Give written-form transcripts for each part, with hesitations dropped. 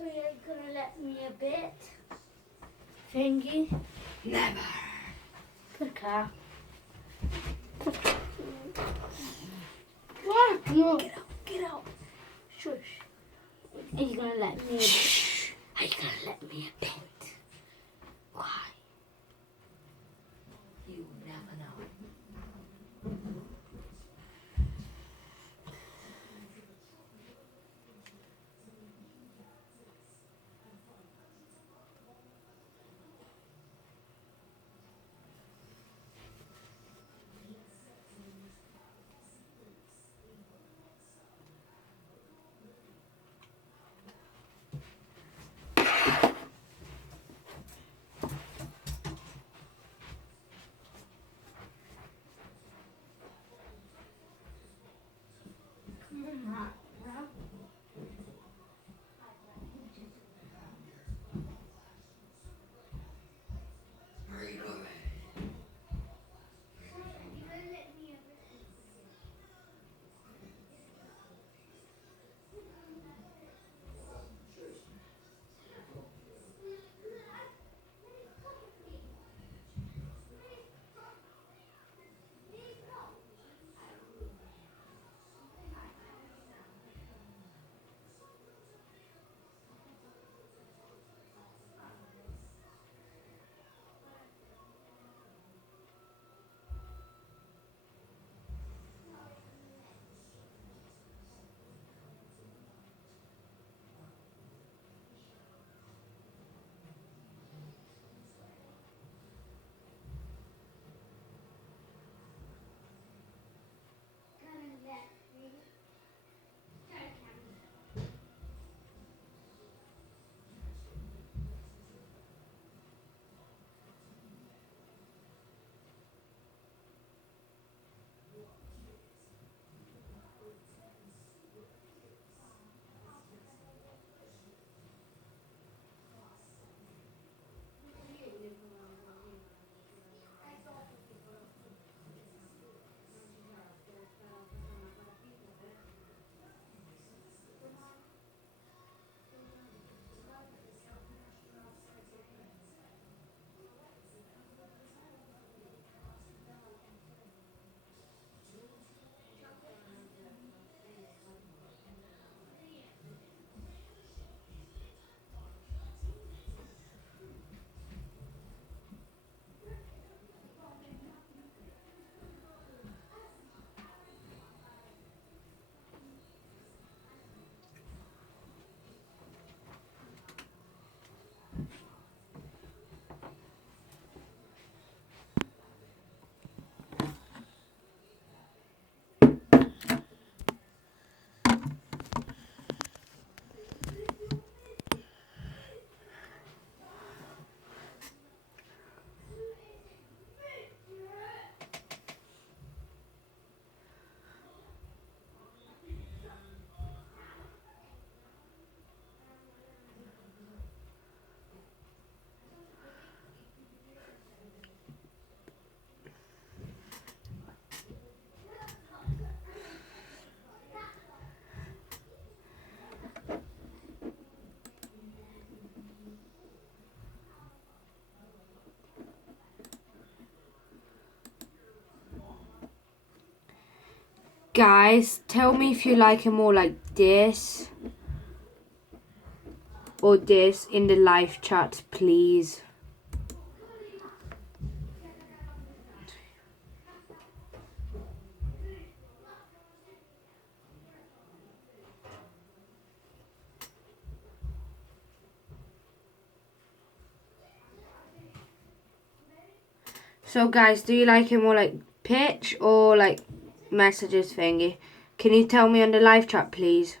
So you ain't gonna let me a bit? Thingy? Never. Good car. What? No. Get out. Shush. Are you gonna let me a bit? Shh. Are you gonna let me a bit? Why? You never know. Guys, tell me if you like it more like this or this in the live chat, please. So guys, do you like it more like pitch or like messages thingy? Can you tell me on the live chat, please?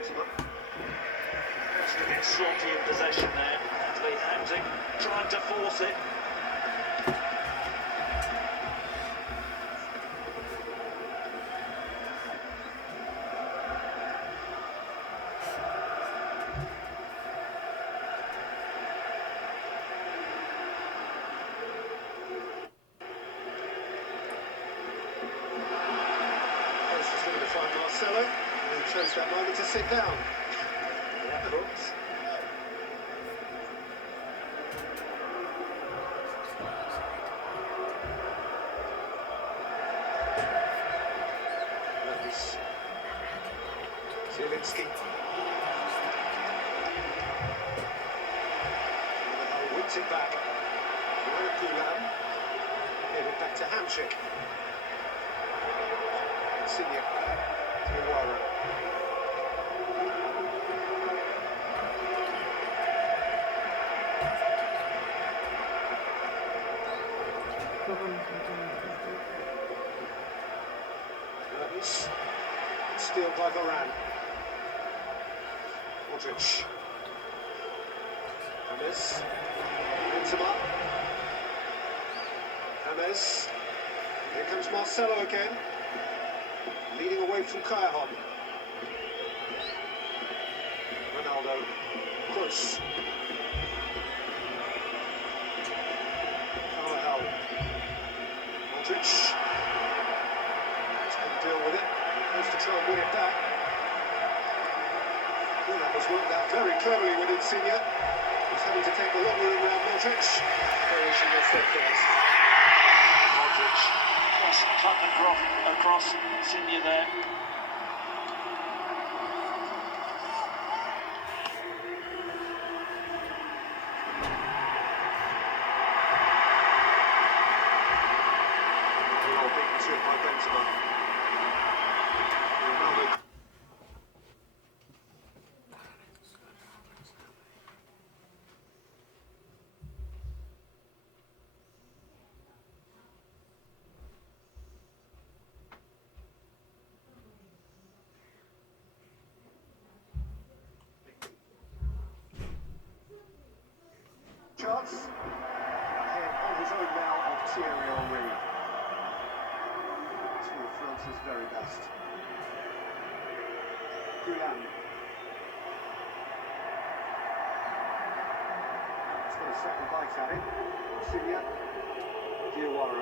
Benzema. Just a bit sloppy in possession there. Anthony Hamsik trying to force it. Just looking to find Marcelo, who chose that moment to sit down. That hooks. Zielinski. Whips it back. Gulam. Headed back to Hamsik. Insigne. Iwara. Mertens. Steal by Varane. Modric. James. Benzema. James. Here comes Marcelo again. Leading away from Cajon. Ronaldo. Kroos. Carvajal. Modric. He's going to deal with it. Goes to try and win it back. Well, that was worked out very cleverly with Insigne. He's having to take the long route around Modric. Variation of set first. Modric. Just cut across Insigne there. Oh, beaten to it by Benzema. Ronaldo. Chance. Ahead on his own now of Thierry Henry. Two of France's very best. Gulam. He's got a second bite at it. Insigne. Iwara.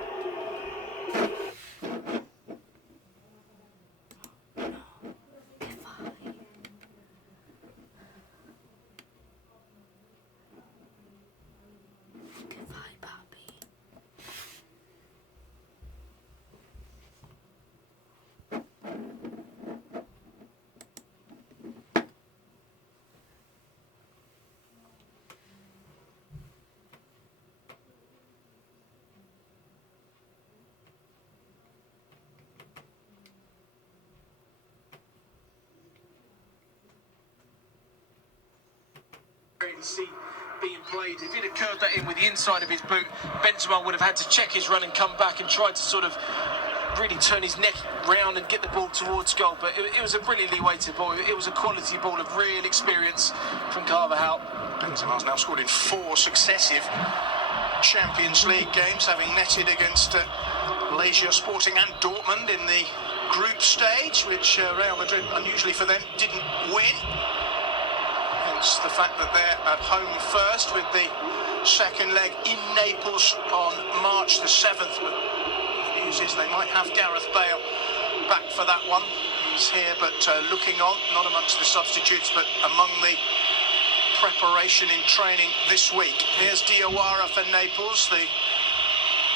Goodbye, Bobby. See being played. If he'd have curved that in with the inside of his boot, Benzema would have had to check his run and come back and try to sort of really turn his neck round and get the ball towards goal. But it was a brilliantly weighted ball. It was a quality ball of real experience from Carvajal. Benzema's now scored in 4 successive Champions League games, having netted against Malaysia Sporting and Dortmund in the group stage, which Real Madrid, unusually for them, didn't win. Hence the fact that they're at home first with the second leg in Naples on March the 7th. But the news is they might have Gareth Bale back for that one. He's here but looking on, not amongst the substitutes but among the preparation in training this week. Here's Diawara for Naples. The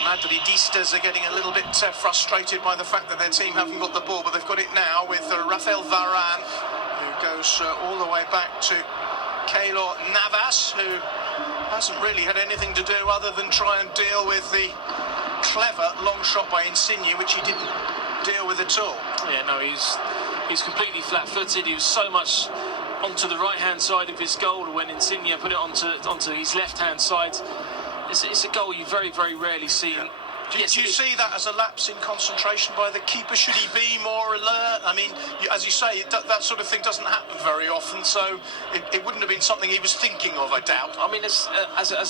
Madridistas are getting a little bit frustrated by the fact that their team haven't got the ball, but they've got it now with Rafael Varane, who goes all the way back to Keylor Navas, who hasn't really had anything to do other than try and deal with the clever long shot by Insigne, which he didn't deal with at all. Yeah, no, he's completely flat-footed. He was so much onto the right-hand side of his goal when Insigne put it onto his left-hand side. It's a goal you very, very rarely see Do you see that as a lapse in concentration by the keeper? Should he be more alert? I mean, as you say, that sort of thing doesn't happen very often, so it wouldn't have been something he was thinking of, I doubt. I mean, as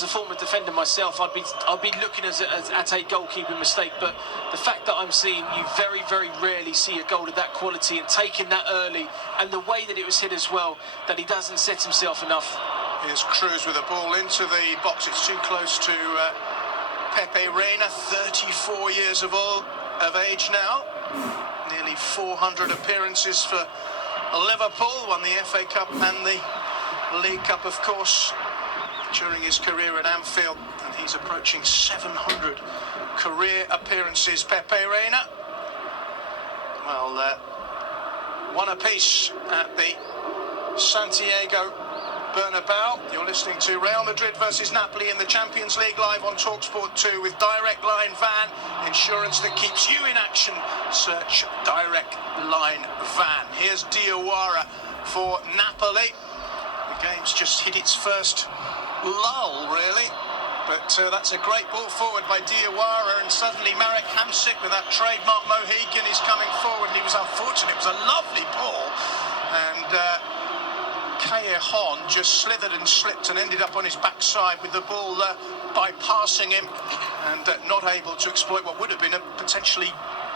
a former defender myself, I'd be looking at a goalkeeping mistake, but the fact that I'm seeing you very, very rarely see a goal of that quality and taking that early, and the way that it was hit as well, that he doesn't set himself enough. Here's Cruz with a ball into the box. It's too close to Pepe Reina, 34 years of age now. Nearly 400 appearances for Liverpool. Won the FA Cup and the League Cup, of course, during his career at Anfield. And he's approaching 700 career appearances, Pepe Reina. Well, one apiece at the Santiago Bernabeu. You're listening to Real Madrid versus Napoli in the Champions League live on TalkSport 2 with Direct Line Van, insurance that keeps you in action. Search Direct Line Van. Here's Diawara for Napoli. The game's just hit its first lull, really. But that's a great ball forward by Diawara, and suddenly Marek Hamsik with that trademark Mohican is coming forward, and he was unfortunate. It was a lovely ball, and Callejon just slithered and slipped and ended up on his backside with the ball bypassing him and not able to exploit what would have been a potentially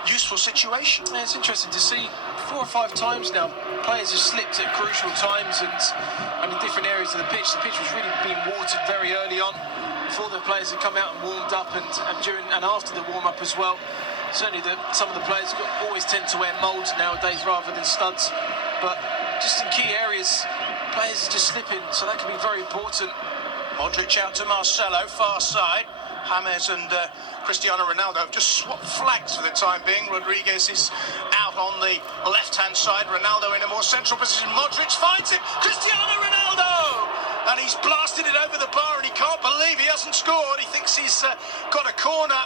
useful situation. Yeah, it's interesting to see 4 or 5 times now players have slipped at crucial times and in different areas of the pitch. The pitch was really being watered very early on before the players had come out and warmed up, and during and after the warm-up as well. Certainly some of the players always tend to wear moulds nowadays rather than studs, but just in key areas players are just slipping, so that can be very important. Modric out to Marcelo, far side. James and Cristiano Ronaldo have just swapped flags for the time being. Rodriguez is out on the left-hand side. Ronaldo in a more central position. Modric finds him. Cristiano Ronaldo! And he's blasted it over the bar, and he can't believe he hasn't scored. He thinks he's got a corner,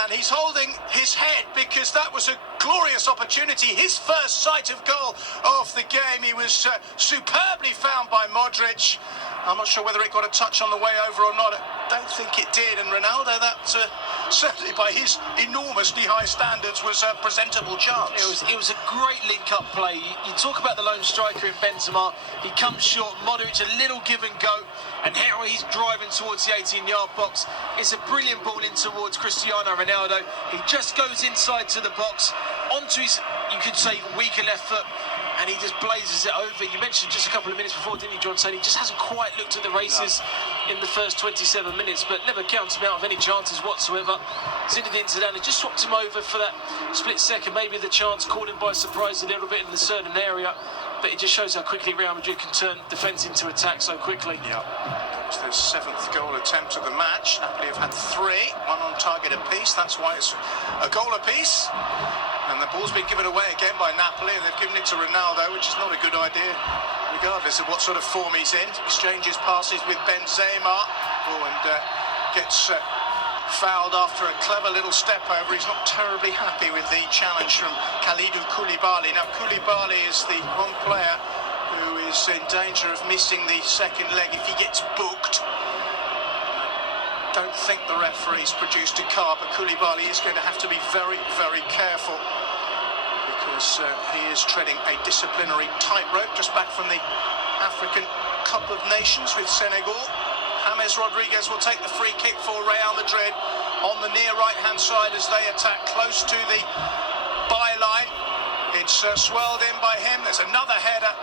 and he's holding his head because that was a glorious opportunity. His first sight of goal of the game. He was superbly found by Modric. I'm not sure whether it got a touch on the way over or not. I don't think it did. And Ronaldo, that certainly by his enormously high standards, was a presentable chance. It was a great link-up play. You talk about the lone striker in Benzema. He comes short. Modric, a little give and go. And here he's driving towards the 18-yard box. It's a brilliant ball in towards Cristiano Ronaldo. He just goes inside to the box, onto his, you could say, weaker left foot, and he just blazes it over. You mentioned just a couple of minutes before, didn't you, John, saying he just hasn't quite looked at the races in the first 27 minutes, but never counts him out of any chances whatsoever. Zinedine Zidane just swapped him over for that split second. Maybe the chance caught him by surprise a little bit in the certain area, but it just shows how quickly Real Madrid can turn defence into attack so quickly. Yeah, it's their 7th goal attempt of the match. Napoli have had 3, 1 on target apiece. That's why it's a goal apiece. And the ball's been given away again by Napoli, and they've given it to Ronaldo, which is not a good idea, regardless of what sort of form he's in. Exchanges passes with Benzema, and gets fouled after a clever little step over. He's not terribly happy with the challenge from Kalidou Koulibaly. Now, Koulibaly is the one player who is in danger of missing the second leg if he gets booked. I don't think the referee's produced a card, but Koulibaly is going to have to be very, very careful because he is treading a disciplinary tightrope just back from the African Cup of Nations with Senegal. James Rodriguez will take the free kick for Real Madrid on the near right-hand side as they attack close to the byline. It's swirled in by him. There's another header,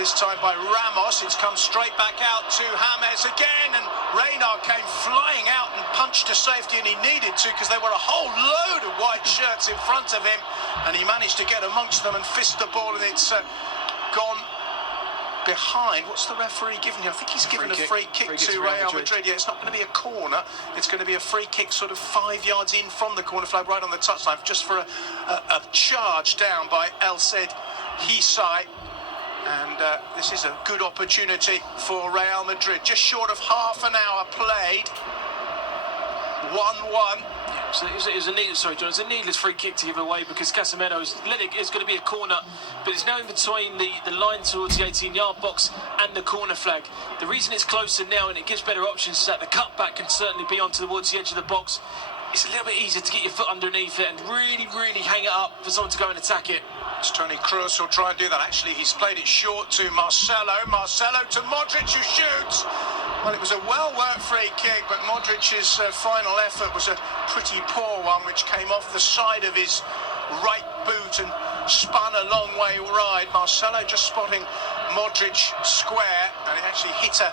this time by Ramos. It's come straight back out to James again, and Reina came flying out and punched to safety, and he needed to because there were a whole load of white shirts in front of him, and he managed to get amongst them and fist the ball, and it's gone behind. What's the referee giving you? I think he's given a free kick to Real Madrid. Yeah, it's not going to be a corner. It's going to be a free kick sort of 5 yards in from the corner flag, right on the touchline, just for a charge down by El Cid Hisai. And this is a good opportunity for Real Madrid. Just short of half an hour played. 1-1. Yeah, so it was a needless, sorry, John, it's a needless free kick to give away because Casemiro is going to be a corner, but it's now in between the line towards the 18-yard box and the corner flag. The reason it's closer now and it gives better options is that the cutback can certainly be on towards the edge of the box. it's a little bit easier to get your foot underneath it and really, really hang it up for someone to go and attack it. It's Toni Kroos who'll try and do that. Actually, he's played it short to Marcelo. Marcelo to Modric, who shoots. Well, it was a well-worked free kick, but Modric's final effort was a pretty poor one, which came off the side of his right boot and spun a long way wide. Marcelo just spotting Modric square, and it actually hit a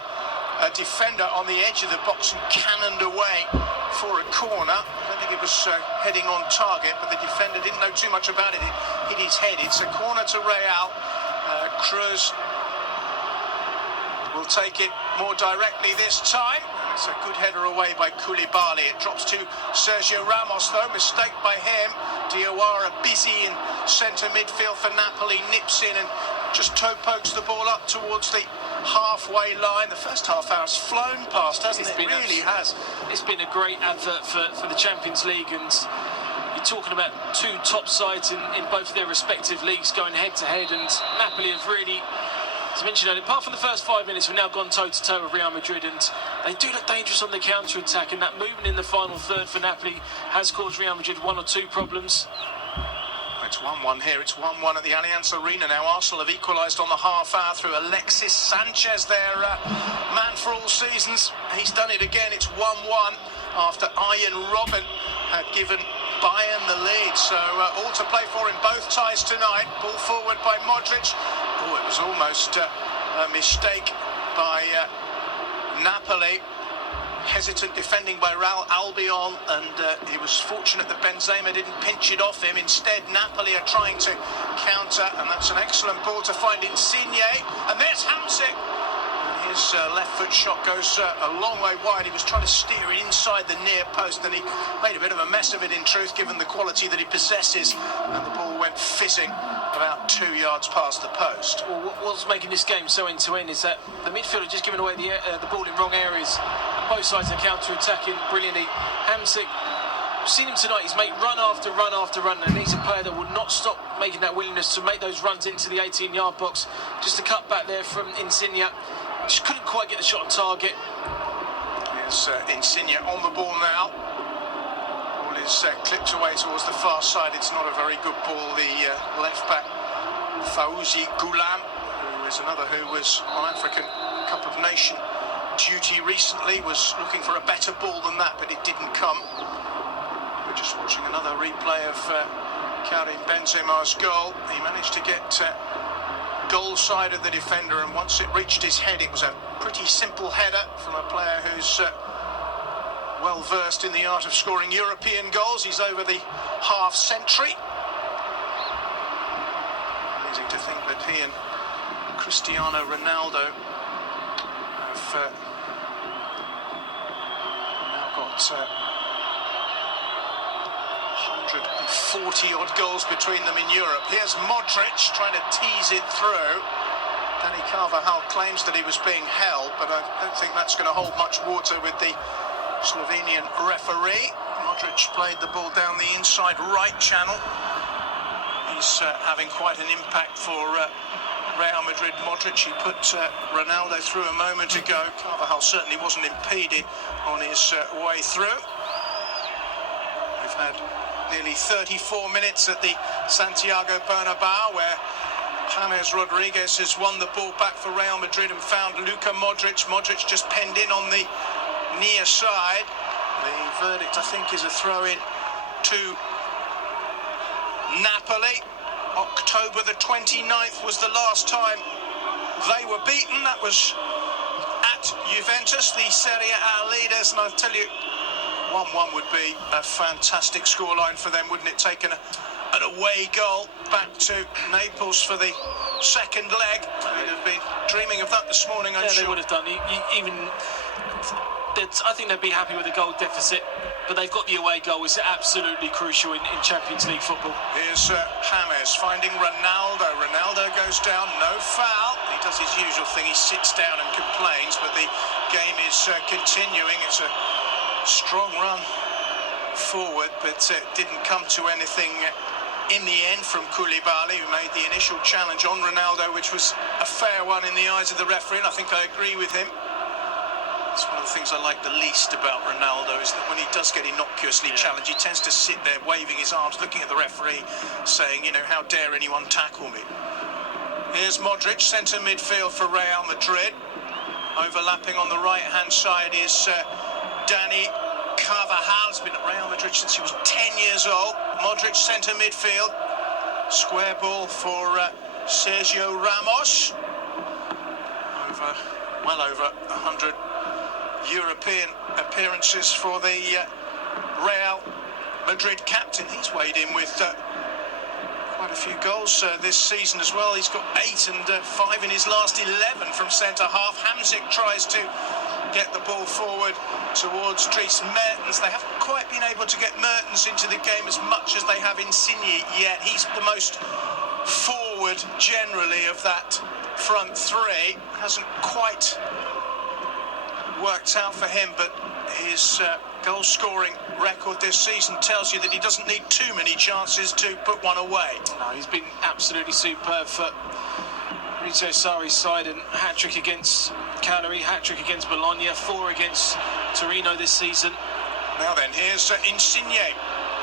defender on the edge of the box and cannoned away for a corner. I don't think it was heading on target, but the defender didn't know too much about it. It hit his head. It's a corner to Real. Kroos will take it more directly this time. It's a good header away by Koulibaly. It drops to Sergio Ramos, though. Mistake by him. Diawara busy in centre midfield for Napoli. Nips in and just toe pokes the ball up towards the halfway line. The first half hour's flown past, hasn't it? It really has. It's been a great advert for the Champions League, and you're talking about two top sides in both of their respective leagues going head to head, and Napoli have really, as mentioned earlier, apart from the first 5 minutes, we've now gone toe-to-toe with Real Madrid, and they do look dangerous on the counter-attack, and that movement in the final third for Napoli has caused Real Madrid one or two problems. It's 1-1 here. It's 1-1 at the Allianz Arena now. Arsenal have equalised on the half hour through Alexis Sanchez, their man for all seasons. He's done it again. It's 1-1 after Arjen Robben had given Bayern the lead. So all to play for in both ties tonight. Ball forward by Modric. Oh, it was almost a mistake by Napoli. Hesitant defending by Real Albion, and he was fortunate that Benzema didn't pinch it off him. Instead, Napoli are trying to counter, and that's an excellent ball to find Insigne. And there's Hamsik. His left foot shot goes a long way wide. He was trying to steer it inside the near post, and he made a bit of a mess of it, in truth, given the quality that he possesses. And the ball went fizzing about 2 yards past the post. Well, what's making this game so end-to-end is that the midfield are just giving away the ball in wrong areas. Both sides are counter-attacking brilliantly. Hamsik, seen him tonight, he's made run after run after run, and he's a player that will not stop making that willingness to make those runs into the 18-yard box. Just a cut back there from Insigne. Just couldn't quite get the shot on target. Here's Insigne on the ball now. Ball is clipped away towards the far side. It's not a very good ball. The left-back, Fawzi Goulam, who is another who was on African Cup of Nations duty recently, was looking for a better ball than that, but it didn't come. We're just watching another replay of Karim Benzema's goal. He managed to get goal side of the defender, and once it reached his head, it was a pretty simple header from a player who's well versed in the art of scoring European goals. He's over the half century. Amazing to think that he and Cristiano Ronaldo have now got 140 odd goals between them in Europe. Here's Modric trying to tease it through. Dani Carvajal claims that he was being held, but I don't think that's going to hold much water with the Slovenian referee. Modric played the ball down the inside right channel. He's having quite an impact for Real Madrid. Modric, he put Ronaldo through a moment ago. Carvajal certainly wasn't impeded on his way through. We've had nearly 34 minutes at the Santiago Bernabeu, where James Rodriguez has won the ball back for Real Madrid and found Luka Modric. Modric just penned in on the near side. The verdict, I think, is a throw-in to Napoli. October the 29th was the last time they were beaten. That was at Juventus, the Serie A leaders, and I'll tell you, 1-1 would be a fantastic scoreline for them, wouldn't it? Taking an away goal back to Naples for the second leg. They'd have been dreaming of that this morning, I'm sure. They would have done. I think they'd be happy with a goal deficit, but they've got the away goal, which is absolutely crucial in Champions League football. Here's James finding Ronaldo. Ronaldo goes down, no foul. He does his usual thing, he sits down and complains, but the game is continuing. It's a strong run forward, but didn't come to anything in the end from Koulibaly, who made the initial challenge on Ronaldo, which was a fair one in the eyes of the referee, and I think I agree with him. It's one of the things I like the least about Ronaldo, is that when he does get innocuously challenged, he tends to sit there waving his arms, looking at the referee, saying, you know, how dare anyone tackle me. Here's Modric, centre midfield for Real Madrid. Overlapping on the right-hand side is Dani Carvajal. Has been at Real Madrid since he was 10 years old. Modric, centre midfield. Square ball for Sergio Ramos. Well over 100 European appearances for the Real Madrid captain. He's weighed in with quite a few goals this season as well. He's got 8 and 5 in his last 11 from centre half. Hamsik tries to get the ball forward towards Dries Mertens. They haven't quite been able to get Mertens into the game as much as they have Insigne yet. He's the most forward generally of that front three. Hasn't quite worked out for him, but his goal scoring record this season tells you that he doesn't need too many chances to put one away. No, he's been absolutely superb for Rito Sarri's side, and hat-trick against Cagliari, hat-trick against Bologna, 4 against Torino this season. Now then, here's Insigne.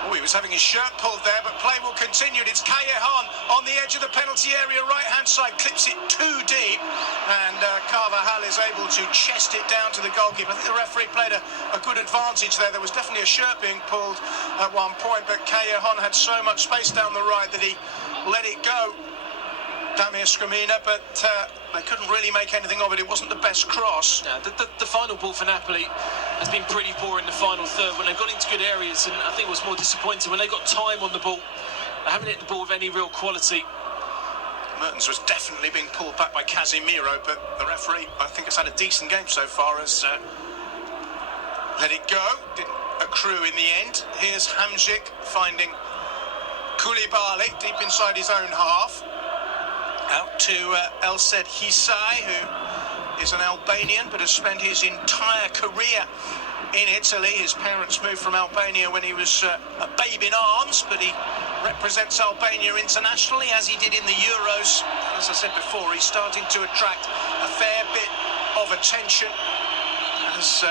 Oh, he was having his shirt pulled there, but play will continue. It's Callejon on the edge of the penalty area, right-hand side, clips it too deep, and Carvajal is able to chest it down to the goalkeeper. I think the referee played a good advantage there. There was definitely a shirt being pulled at one point, but Callejon had so much space down the right that he let it go. Damir Scramina, but they couldn't really make anything of it. It wasn't the best cross. Yeah, the final ball for Napoli has been pretty poor in the final third when they got into good areas, and I think it was more disappointing when they got time on the ball. They haven't hit the ball with any real quality. Mertens was definitely being pulled back by Casemiro, but the referee, I think, has had a decent game so far, as let it go. Didn't accrue in the end. Here's Hamsik finding Koulibaly deep inside his own half. Out to Elsed Hisai, who is an Albanian but has spent his entire career in Italy. His parents moved from Albania when he was a babe in arms, but he represents Albania internationally, as he did in the Euros. As I said before, he's starting to attract a fair bit of attention as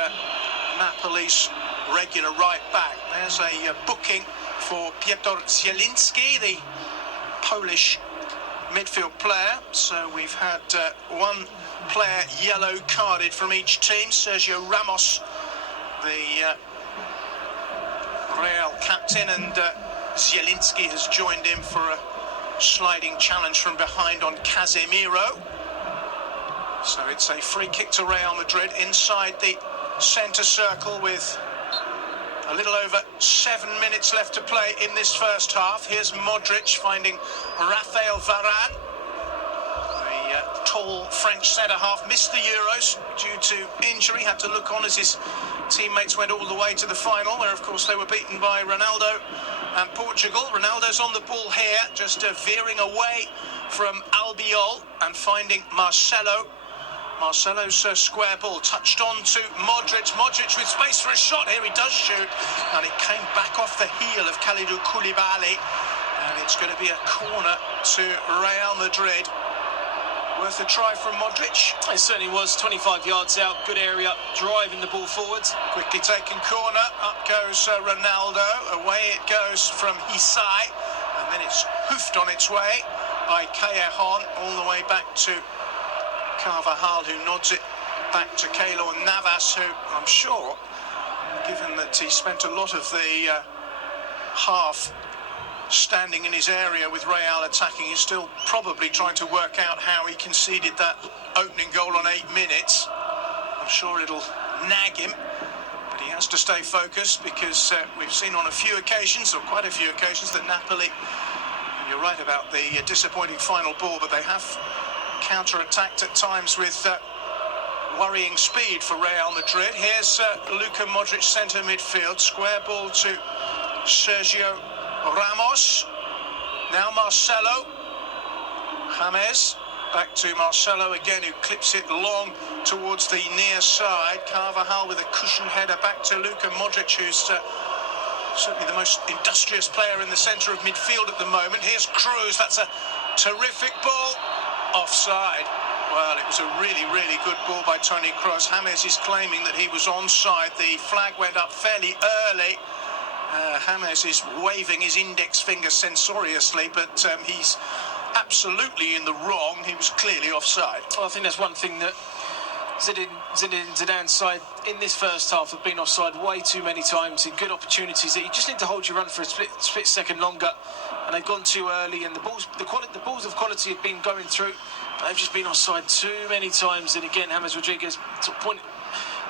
Napoli's regular right back. There's a booking for Piotr Zielinski, the Polish midfield player. So we've had one player yellow carded from each team. Sergio Ramos, the Real captain, and Zielinski has joined in for a sliding challenge from behind on Casemiro. So it's a free kick to Real Madrid inside the centre circle with a little over 7 minutes left to play in this first half. Here's Modric finding Raphael Varane. The tall French centre-half missed the Euros due to injury, had to look on as his teammates went all the way to the final, where of course they were beaten by Ronaldo and Portugal. Ronaldo's on the ball here, just veering away from Albiol and finding Marcelo. Marcelo's square ball touched on to Modric. Modric with space for a shot. Here he does shoot, and it came back off the heel of Kalidou Koulibaly, and it's going to be a corner to Real Madrid. Worth a try from Modric. It certainly was. 25 yards out, good area, driving the ball forwards. Quickly taken corner. Up goes Ronaldo. Away it goes from Hisai, and then it's hoofed on its way by Callejon all the way back to Carvajal, who nods it back to Keylor Navas, who I'm sure, given that he spent a lot of the half standing in his area with Real attacking, is still probably trying to work out how he conceded that opening goal on 8 minutes. I'm sure it'll nag him, but he has to stay focused, because we've seen on a few occasions, or quite a few occasions, that Napoli, and you're right about the disappointing final ball, but they have counter-attacked at times with worrying speed for Real Madrid. Here's Luka Modric, centre midfield, square ball to Sergio Ramos. Now Marcelo. James back to Marcelo again, who clips it long towards the near side. Carvajal with a cushioned header back to Luka Modric, who's certainly the most industrious player in the centre of midfield at the moment. Here's Cruz. That's a terrific ball. Offside. Well, it was a really, really good ball by Toni Kroos. James is claiming that he was onside. The flag went up fairly early. James is waving his index finger censoriously, but he's absolutely in the wrong. He was clearly offside. Well, I think that's one thing that Zinedine Zidane's side in this first half have been offside way too many times in good opportunities that you just need to hold your run for a split second longer, and they've gone too early, and the balls of quality have been going through, but they've just been offside too many times. And again, James Rodriguez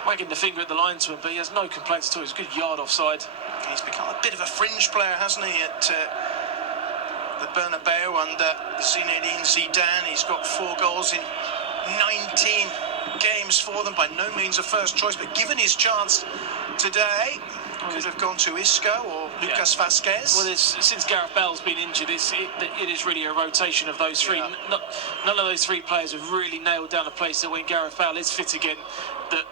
wagging the finger at the linesman, but he has no complaints at all. He's a good yard offside. He's become a bit of a fringe player, hasn't he, at the Bernabeu under Zinedine Zidane. He's got 4 goals in 19 games for them. By no means a first choice, but given his chance today, could have gone to Isco or Lucas Vazquez. Well, since Gareth Bale's been injured, it is really a rotation of those three. Yeah. None of those 3 players have really nailed down a place that when Gareth Bale is fit again, that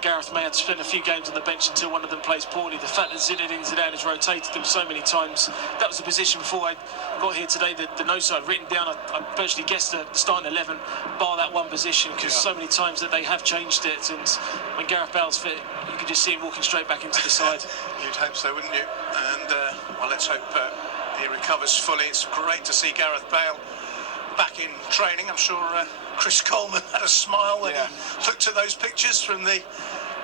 Gareth may have to spend a few games on the bench until one of them plays poorly. The fact that Zinedine Zidane has rotated them so many times, that was the position before I got here today. The no side written down, I virtually guessed the starting 11, bar that one position, because so many times that they have changed it. And when Gareth Bale's fit, you can just see him walking straight back into the side. You'd hope so, wouldn't you? And well, let's hope he recovers fully. It's great to see Gareth Bale back in training. I'm sure Chris Coleman had a smile when he looked at those pictures from the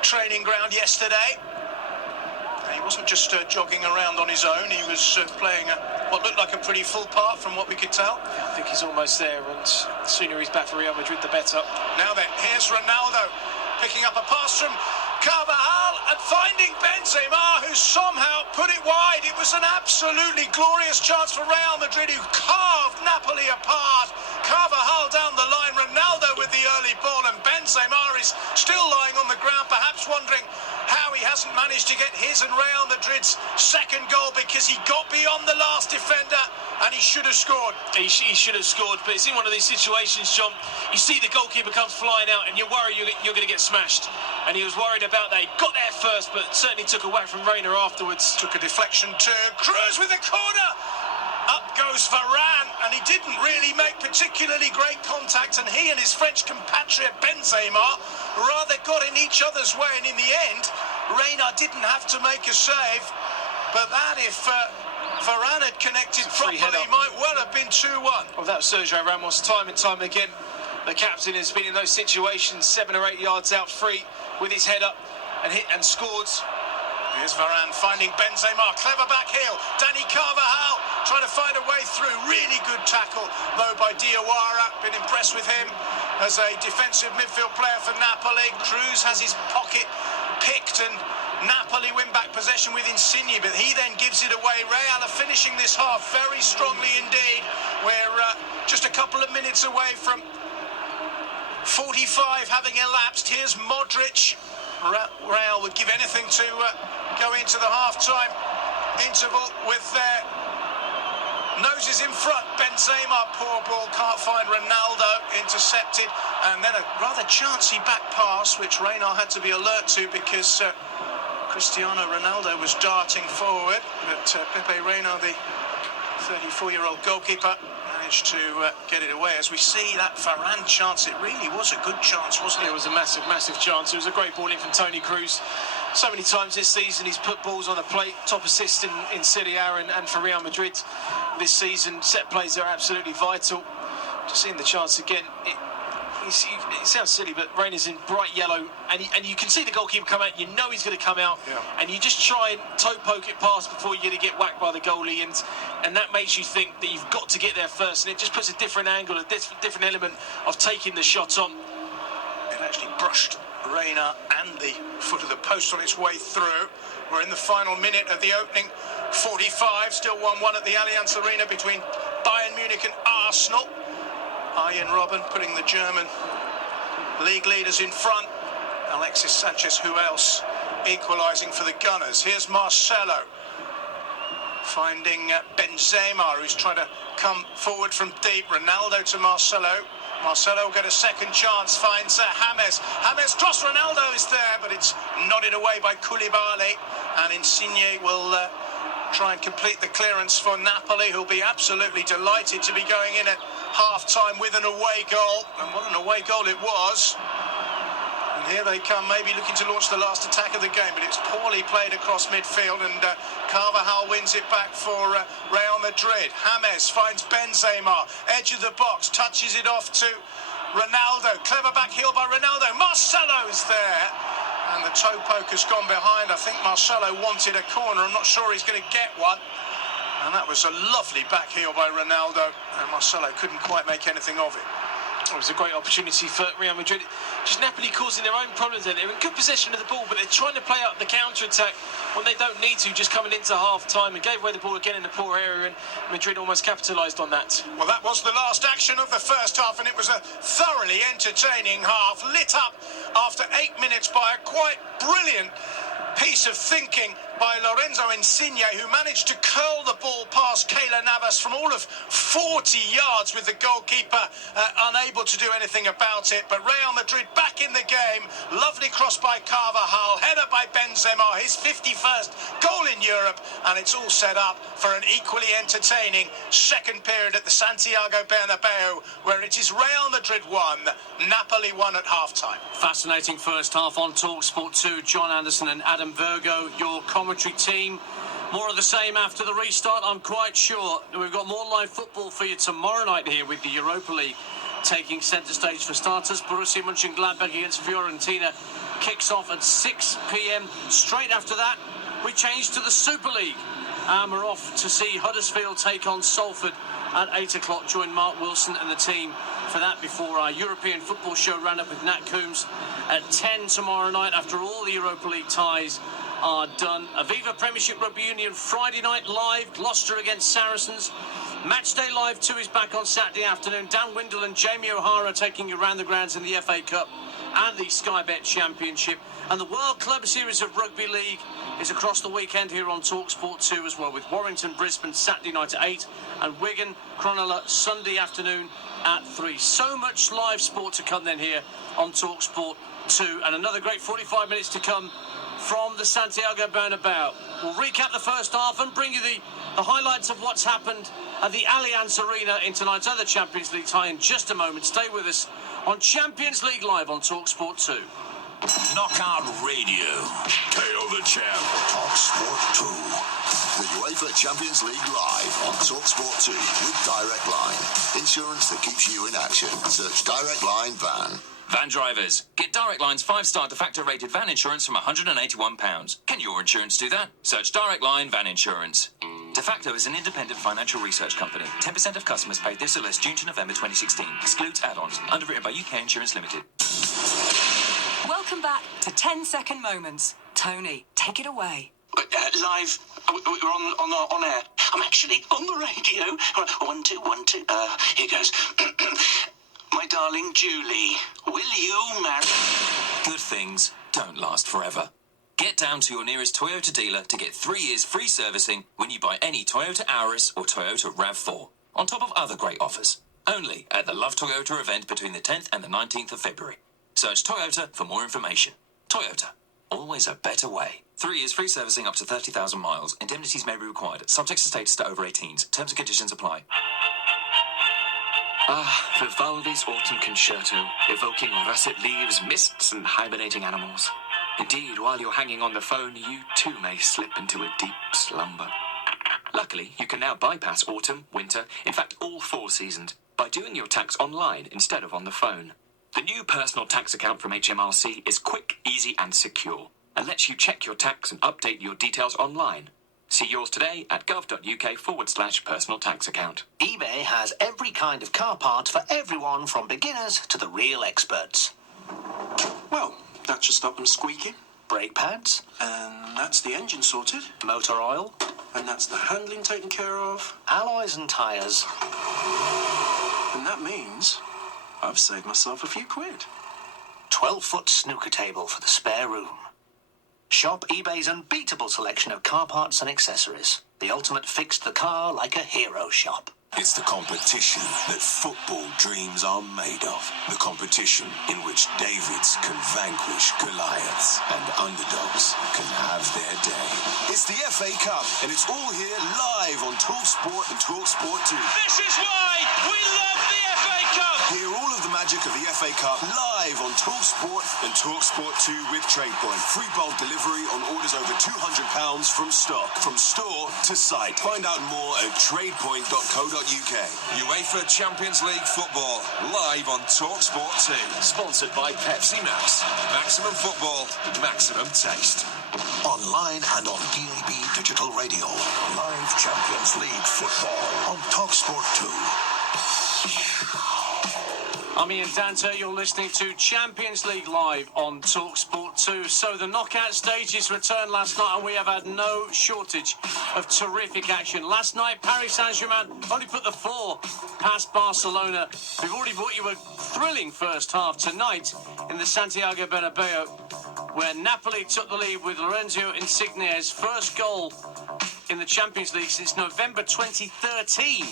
training ground yesterday. And he wasn't just jogging around on his own. He was playing what looked like a pretty full part from what we could tell. I think he's almost there, and the sooner he's back for Real Madrid, the better. Now then, here's Ronaldo picking up a pass from Carvajal and finding Benzema, who somehow put it wide. It was an absolutely glorious chance for Real Madrid, who carved Napoli apart. Carvajal down the line, Ronaldo with the early ball, and Benzema is still lying on the ground, perhaps wondering how he hasn't managed to get his and Real Madrid's second goal, because he got beyond the last defender and he should have scored. He should have scored, but it's in one of these situations, John, you see the goalkeeper comes flying out and you worry you're going to get smashed, and he was worried about that. He got there first, but certainly took a whack from Reina afterwards. Took a deflection too. Kroos with a corner. Up goes Varane, and he didn't really make particularly great contact, and he and his French compatriot Benzema rather got in each other's way, and in the end Reina didn't have to make a save, but that, if Varane had connected properly, might well have been 2-1. Well, that was Sergio Ramos. Time and time again, the captain has been in those situations, 7 or 8 yards out free with his head up, and hit and scored. Here's Varane finding Benzema, clever back heel. Dani Carvajal trying to find a way through. Really good tackle, though, by Diawara. Been impressed with him as a defensive midfield player for Napoli. Kroos has his pocket picked, and Napoli win back possession with Insigne, but he then gives it away. Real are finishing this half very strongly indeed. We're just a couple of minutes away from 45 having elapsed. Here's Modric. Real would give anything to go into the half-time interval with their noses in front. Benzema, poor ball, can't find Ronaldo, intercepted, and then a rather chancy back pass which Reina had to be alert to, because Cristiano Ronaldo was darting forward, but Pepe Reina, the 34-year-old goalkeeper, managed to get it away. As we see that Varane chance, it really was a good chance, wasn't it? It was a massive, massive chance. It was a great ball in from Toni Kroos. So many times this season he's put balls on the plate, top assist in Serie A and for Real Madrid this season. Set plays are absolutely vital. Just seeing the chance again, it sounds silly, but Rain is in bright yellow, and you can see the goalkeeper come out. You know he's going to come out, and you just try and toe poke it past before you're going to get whacked by the goalie, and that makes you think that you've got to get there first, and it just puts a different angle, a different element of taking the shot on. It actually brushed Reina and the foot of the post on its way through. We're in the final minute of the opening 45, still 1-1 at the Allianz Arena between Bayern Munich and Arsenal. Arjen Robben putting the German league leaders in front. Alexis Sanchez, who else, equalising for the Gunners. Here's Marcelo finding Benzema, who's trying to come forward from deep. Ronaldo to Marcelo. Marcelo will get a second chance, finds James. James cross, Ronaldo is there, but it's nodded away by Koulibaly, and Insigne will try and complete the clearance for Napoli, who'll be absolutely delighted to be going in at half-time with an away goal. And what an away goal it was. And here they come, maybe looking to launch the last attack of the game, but it's poorly played across midfield, and Carvajal wins it back for Real Madrid. James finds Benzema, edge of the box, touches it off to Ronaldo. Clever back heel by Ronaldo. Marcelo's there. And the toe poke has gone behind. I think Marcelo wanted a corner. I'm not sure he's going to get one. And that was a lovely back heel by Ronaldo. And Marcelo couldn't quite make anything of it. It was a great opportunity for Real Madrid. Just Napoli causing their own problems there. They're in good possession of the ball, but they're trying to play up the counter-attack when they don't need to, just coming into half-time, and gave away the ball again in the poor area, and Madrid almost capitalised on that. Well, that was the last action of the first half, and it was a thoroughly entertaining half, lit up after 8 minutes by a quite brilliant piece of thinking by Lorenzo Insigne, who managed to curl the ball past Keylor Navas from all of 40 yards, with the goalkeeper unable to do anything about it. But Real Madrid back in the game. Lovely cross by Carvajal, header by Benzema, his 51st goal in Europe, and it's all set up for an equally entertaining second period at the Santiago Bernabeu, where it is Real Madrid 1, Napoli 1 at half-time. Fascinating first half on TalkSport 2. John Anderson and Adam Virgo, your commentary team. More of the same after the restart, I'm quite sure. We've got more live football for you tomorrow night here, with the Europa League taking centre stage for starters. Borussia Mönchengladbach against Fiorentina kicks off at 6 p.m. Straight after that, we change to the Super League. And we're off to see Huddersfield take on Salford at 8 o'clock. Join Mark Wilson and the team for that before our European football show round-up with Nat Coombs at 10 tomorrow night, after all the Europa League ties are done. Aviva Premiership Rugby Union Friday night live, Gloucester against Saracens. Matchday Live 2 is back on Saturday afternoon. Dan Windle and Jamie O'Hara taking you around the grounds in the FA Cup and the Sky Bet Championship. And the World Club Series of Rugby League is across the weekend here on TalkSport 2 as well, with Warrington Brisbane Saturday night at 8 and Wigan Cronulla Sunday afternoon at 3. So much live sport to come then here on TalkSport 2, and another great 45 minutes to come from the Santiago Bernabeu. We'll recap the first half and bring you the highlights of what's happened at the Allianz Arena in tonight's other Champions League tie in just a moment. Stay with us on Champions League Live on TalkSport 2. Knockout Radio. KO the Champ. TalkSport 2. The UEFA Champions League Live on TalkSport 2 with Direct Line. Insurance that keeps you in action. Search Direct Line Van. Van drivers, get Direct Line's 5-star de facto rated van insurance from £181. Can your insurance do that? Search Direct Line Van Insurance. De facto is an independent financial research company. 10% of customers paid this or less June to November 2016. Excludes add-ons. Underwritten by UK Insurance Limited. Welcome back to 10-second moments. Tony, take it away. Live, we're on air. I'm actually on the radio. 1, 2, 1, 2. Here goes. My darling Julie, will you marry? Good things don't last forever. Get down to your nearest Toyota dealer to get 3 years free servicing when you buy any Toyota Auris or Toyota RAV4, on top of other great offers. Only at the Love Toyota event between the 10th and the 19th of February. Search Toyota for more information. Toyota, always a better way. 3 years free servicing up to 30,000 miles. Indemnities may be required. Subject to status to over 18s. Terms and conditions apply. Ah, Vivaldi's Autumn Concerto, evoking russet leaves, mists and hibernating animals. Indeed, while you're hanging on the phone, you too may slip into a deep slumber. Luckily, you can now bypass autumn, winter, in fact all 4 seasons, by doing your tax online instead of on the phone. The new personal tax account from HMRC is quick, easy and secure, and lets you check your tax and update your details online. See yours today at gov.uk/personal tax account. eBay has every kind of car part for everyone, from beginners to the real experts. Well, that should stop them squeaking. Brake pads, And that's the engine sorted. motor oil, And that's the handling taken care of. alloys and tyres. And that means I've saved myself a few quid. 12-foot snooker table for the spare room. Shop eBay's unbeatable selection of car parts and accessories. The ultimate fix the car like a hero shop. It's the competition that football dreams are made of. The competition in which Davids can vanquish Goliaths and underdogs can have their day. It's the FA Cup, and it's all here live on TalkSport and TalkSport 2. This is why we love the FA Cup. Hear all of the magic of the FA Cup live on TalkSport and TalkSport 2 with TradePoint. Free bulk delivery on orders over £200 from stock. From store to site. Find out more at tradepoint.co.uk. UEFA Champions League football live on TalkSport 2. Sponsored by Pepsi Max. Maximum football, maximum taste. Online and on DAB Digital Radio. Live Champions League football on TalkSport 2. I'm Ian Dante, you're listening to Champions League Live on TalkSport 2. So the knockout stages returned last night and we have had no shortage of terrific action. Last night, Paris Saint-Germain only put the 4 past Barcelona. We've already brought you a thrilling first half tonight in the Santiago Bernabeu, where Napoli took the lead with Lorenzo Insigne's first goal in the Champions League since November 2013.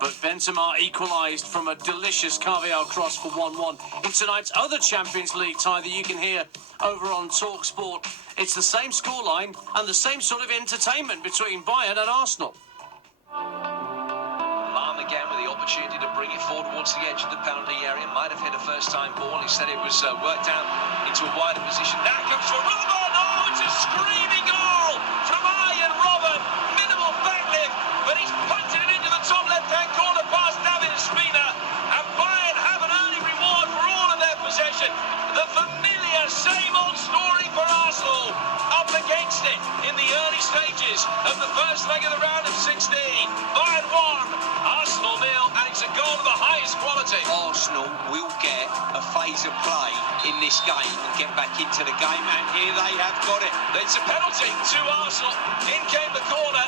But Benzema equalised from a delicious Carvajal cross for 1-1 in tonight's other Champions League tie that you can hear over on TalkSport. It's the same scoreline and the same sort of entertainment between Bayern and Arsenal. Lam again with the opportunity to bring it forward towards the edge of the penalty area. Might have hit a first-time ball. Instead it was worked out into a wider position. Now comes for Robben. Oh, it's a screaming goal from Arjen Robben. Minimal back lift, but he's punted it into the top left-hand corner past David Spina. And Bayern have an early reward for all of their possession. The familiar same old story for Arsenal. Up against it in the early stages of the first leg of the round of 16. Bayern 1, Arsenal 0, and it's a goal of the highest quality. Arsenal will get a phase of play in this game and get back into the game, and here they have got it. It's a penalty to Arsenal. In came the corner.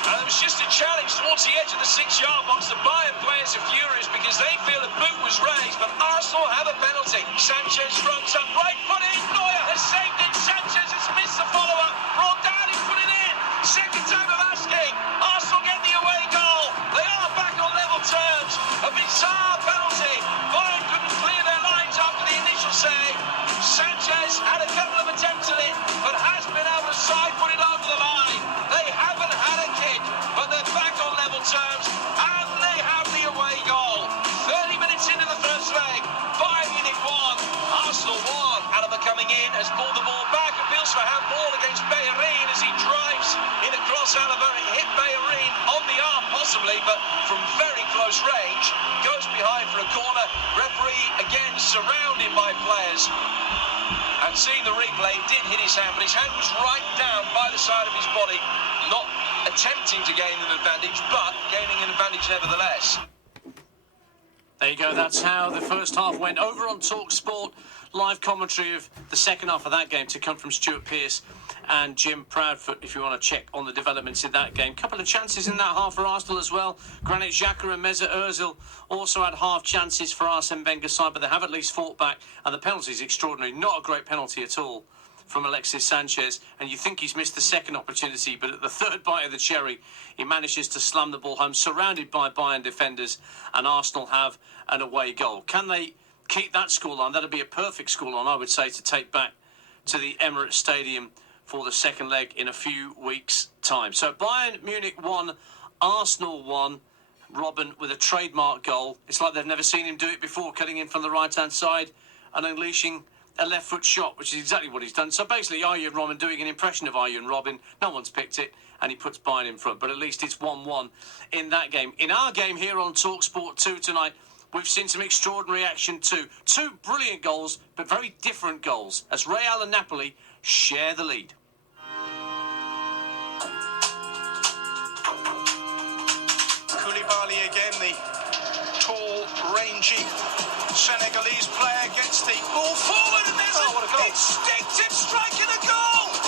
And it was just a challenge towards the edge of the 6-yard box. The Bayern players are furious because they feel a boot was raised, but Arsenal have a penalty. Sanchez fronts up, right foot in. Neuer has saved it. Sanchez has missed the follow-up. Roldan has put it in. Second time of asking. Arsenal get the away goal. They are back on level terms. A bizarre penalty. Bayern couldn't clear their lines after the initial save. Sanchez had a couple of attempts at it, but has been able to side put it over the line. They haven't had a kick, but they're back on level terms, and they have the away goal. 30 minutes into the first leg, Bayern Munich 1, Arsenal 1. Alaba coming in, has pulled the ball back, appeals for handball against Bellerin as he drives in across Alaba and hit Bellerin on the arm possibly, but from very close range, goes behind for a corner. Referee again surrounded by players. And seeing the replay, he did hit his hand, but his hand was right down by the side of his body, not attempting to gain an advantage, but gaining an advantage nevertheless. There you go, that's how the first half went. Over on TalkSport, live commentary of the second half of that game to come from Stuart Pearce and Jim Proudfoot, if you want to check on the developments in that game. Couple of chances in that half for Arsenal as well. Granit Xhaka and Mesut Ozil also had half chances for Arsene Wenger's side, but they have at least fought back, and the penalty is extraordinary. Not a great penalty at all from Alexis Sanchez, and you think he's missed the second opportunity, but at the third bite of the cherry, he manages to slam the ball home, surrounded by Bayern defenders, and Arsenal have an away goal. Can they keep that scoreline? That'd be a perfect scoreline, I would say, to take back to the Emirates Stadium for the second leg in a few weeks' time. So Bayern Munich 1, Arsenal 1. Robben with a trademark goal. It's like they've never seen him do it before, cutting in from the right-hand side and unleashing a left-foot shot, which is exactly what he's done. So basically, Arjen Robben doing an impression of Arjen Robben. No one's picked it, and he puts Bayern in front. But at least it's 1-1 in that game. In our game here on TalkSport 2 tonight, we've seen some extraordinary action too. 2 brilliant goals, but very different goals, as Real and Napoli share the lead. Koulibaly again, the tall, rangy Senegalese player gets the ball forward, and there's what a goal. instinctive strike and a goal.